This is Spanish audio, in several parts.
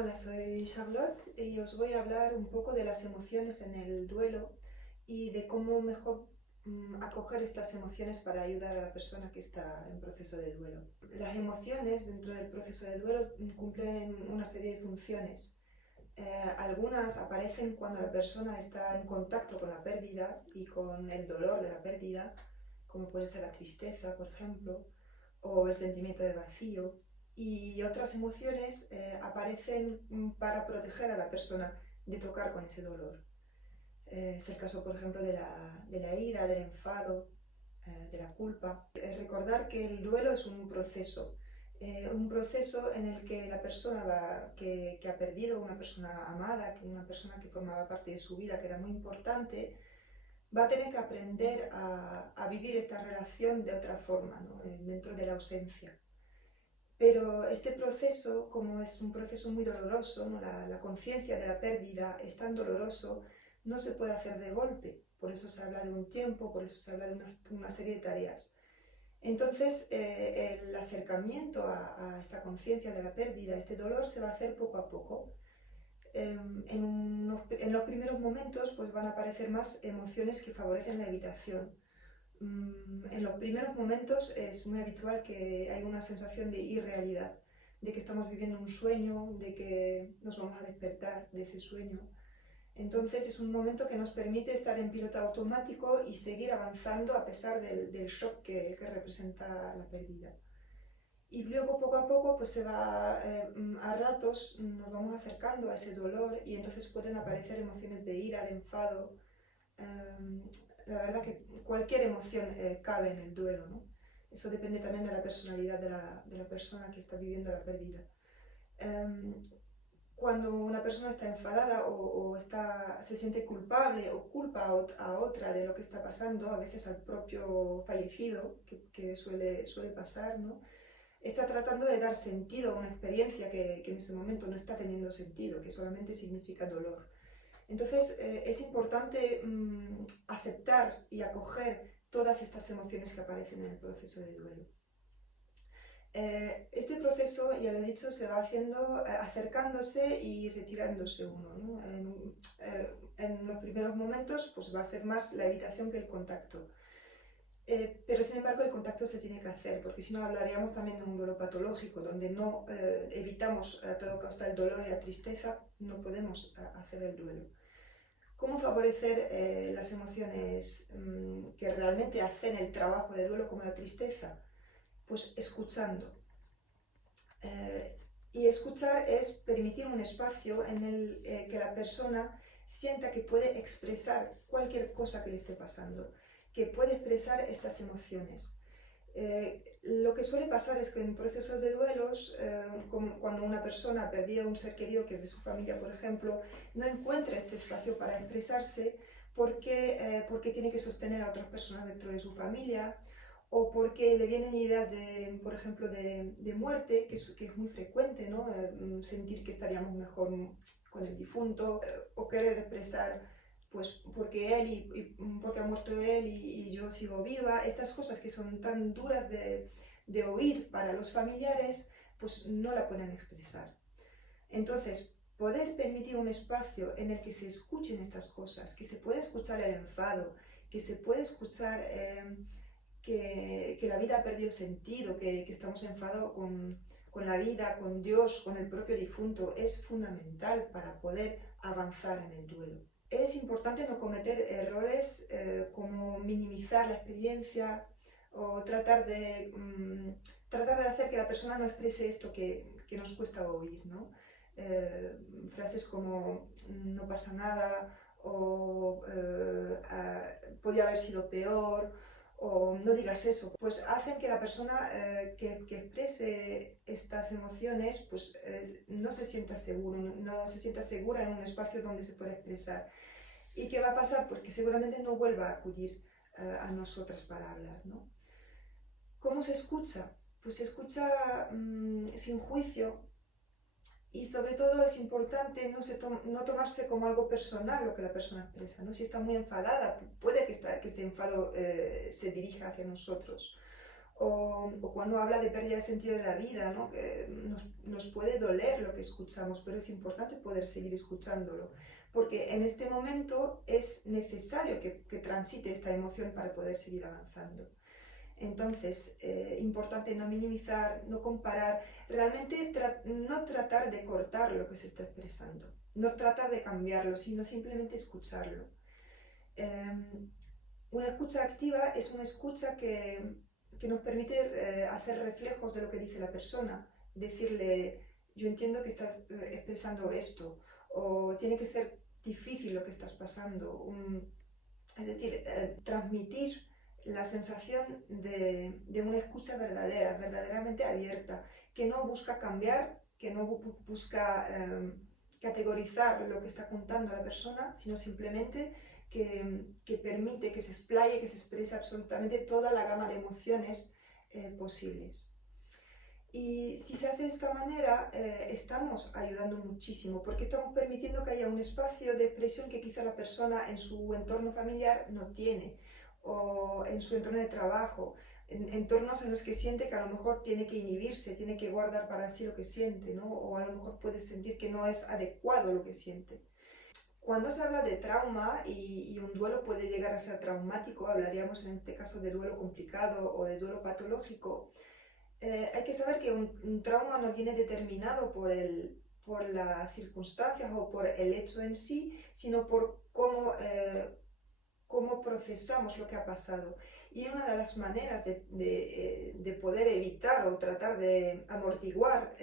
Hola, soy Charlotte y os voy a hablar un poco de las emociones en el duelo y de cómo mejor acoger estas emociones para ayudar a la persona que está en proceso de duelo. Las emociones dentro del proceso de duelo cumplen una serie de funciones. Algunas aparecen cuando la persona está en contacto con la pérdida y con el dolor de la pérdida, como puede ser la tristeza, por ejemplo, o el sentimiento de vacío. Y otras emociones aparecen para proteger a la persona de tocar con ese dolor. Es el caso, por ejemplo, de la ira, del enfado, de la culpa. Recordar que el duelo es un proceso en el que la persona que ha perdido una persona amada, una persona que formaba parte de su vida, que era muy importante, va a tener que aprender a vivir esta relación de otra forma, ¿no? Dentro de la ausencia. Pero este proceso, como es un proceso muy doloroso, ¿no? La conciencia de la pérdida es tan doloroso, no se puede hacer de golpe. Por eso se habla de un tiempo, por eso se habla de una serie de tareas. Entonces, el acercamiento a esta conciencia de la pérdida, este dolor, se va a hacer poco a poco. En los primeros momentos pues, van a aparecer más emociones que favorecen la evitación. En los primeros momentos es muy habitual que haya una sensación de irrealidad, de que estamos viviendo un sueño, de que nos vamos a despertar de ese sueño. Entonces es un momento que nos permite estar en piloto automático y seguir avanzando a pesar del shock que representa la pérdida. Y luego poco a poco pues a ratos nos vamos acercando a ese dolor y entonces pueden aparecer emociones de ira, de enfado. Um, la verdad que cualquier emoción cabe en el duelo, ¿no? Eso depende también de la personalidad de la persona que está viviendo la pérdida. Um, Cuando una persona está enfadada se siente culpable o culpa a otra de lo que está pasando, a veces al propio fallecido, que suele pasar, ¿no? Está tratando de dar sentido a una experiencia que en ese momento no está teniendo sentido, que solamente significa dolor. Entonces es importante aceptar y acoger todas estas emociones que aparecen en el proceso de duelo. Este proceso, ya lo he dicho, se va haciendo acercándose y retirándose uno, ¿no? En los primeros momentos pues va a ser más la evitación que el contacto. Pero sin embargo el contacto se tiene que hacer, porque si no hablaríamos también de un duelo patológico, donde no evitamos a todo costa el dolor y la tristeza, no podemos hacer el duelo. ¿Cómo favorecer las emociones que realmente hacen el trabajo del duelo, como la tristeza? Pues escuchando. Y escuchar es permitir un espacio en el que la persona sienta que puede expresar cualquier cosa que le esté pasando, que puede expresar estas emociones. Lo que suele pasar es que en procesos de duelos, como cuando una persona ha perdido a un ser querido que es de su familia, por ejemplo, no encuentra este espacio para expresarse porque tiene que sostener a otras personas dentro de su familia, o porque le vienen ideas, por ejemplo, de muerte, que es muy frecuente, ¿no? Sentir que estaríamos mejor con el difunto, o querer expresar pues porque porque ha muerto él y yo sigo viva. Estas cosas que son tan duras de oír para los familiares, pues no la pueden expresar. Entonces, poder permitir un espacio en el que se escuchen estas cosas, que se pueda escuchar el enfado, que se puede escuchar que la vida ha perdido sentido, que estamos enfadados con la vida, con Dios, con el propio difunto, es fundamental para poder avanzar en el duelo. Es importante no cometer errores como minimizar la experiencia o tratar de hacer que la persona no exprese esto que nos cuesta oír, ¿no? Frases como no pasa nada o podría haber sido peor o no digas eso, pues hacen que la persona que exprese estas emociones pues no se sienta seguro, no se sienta segura en un espacio donde se pueda expresar. ¿Y qué va a pasar? Porque seguramente no vuelva a acudir a nosotras para hablar, ¿no? ¿Cómo se escucha? Pues se escucha sin juicio y sobre todo es importante no tomarse como algo personal lo que la persona expresa, ¿no? Si está muy enfadada, puede que este enfado se dirija hacia nosotros. o cuando habla de pérdida de sentido de la vida, ¿no? Que nos puede doler lo que escuchamos, pero es importante poder seguir escuchándolo, porque en este momento es necesario que transite esta emoción para poder seguir avanzando. Entonces, importante no minimizar, no comparar, realmente no tratar de cortar lo que se está expresando, no tratar de cambiarlo, sino simplemente escucharlo. Una escucha activa es una escucha que nos permite hacer reflejos de lo que dice la persona, decirle, yo entiendo que estás expresando esto, o tiene que ser difícil lo que estás pasando, es decir, transmitir la sensación de una escucha verdadera, verdaderamente abierta, que no busca cambiar, que no busca categorizar lo que está contando la persona, sino simplemente que permite que se explaye, que se exprese absolutamente toda la gama de emociones posibles. Y si se hace de esta manera, estamos ayudando muchísimo, porque estamos permitiendo que haya un espacio de expresión que quizá la persona en su entorno familiar no tiene, o en su entorno de trabajo, en entornos en los que siente que a lo mejor tiene que inhibirse, tiene que guardar para sí lo que siente, ¿no? O a lo mejor puede sentir que no es adecuado lo que siente. Cuando se habla de trauma y un duelo puede llegar a ser traumático, hablaríamos en este caso de duelo complicado o de duelo patológico, hay que saber que un trauma no viene determinado por las circunstancias o por el hecho en sí, sino por cómo procesamos lo que ha pasado. Y una de las maneras de poder evitar o tratar de amortiguar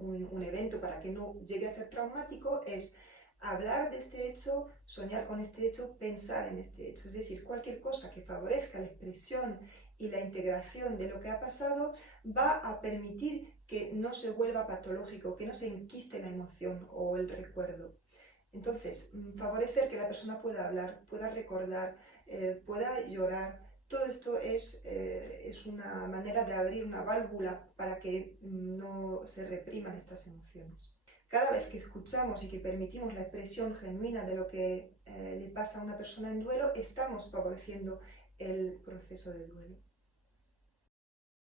un evento para que no llegue a ser traumático es hablar de este hecho, soñar con este hecho, pensar en este hecho. Es decir, cualquier cosa que favorezca la expresión y la integración de lo que ha pasado va a permitir que no se vuelva patológico, que no se enquiste la emoción o el recuerdo. Entonces, favorecer que la persona pueda hablar, pueda recordar, pueda llorar, todo esto es una manera de abrir una válvula para que no se repriman estas emociones. Cada vez que escuchamos y que permitimos la expresión genuina de lo que le pasa a una persona en duelo, estamos favoreciendo el proceso de duelo.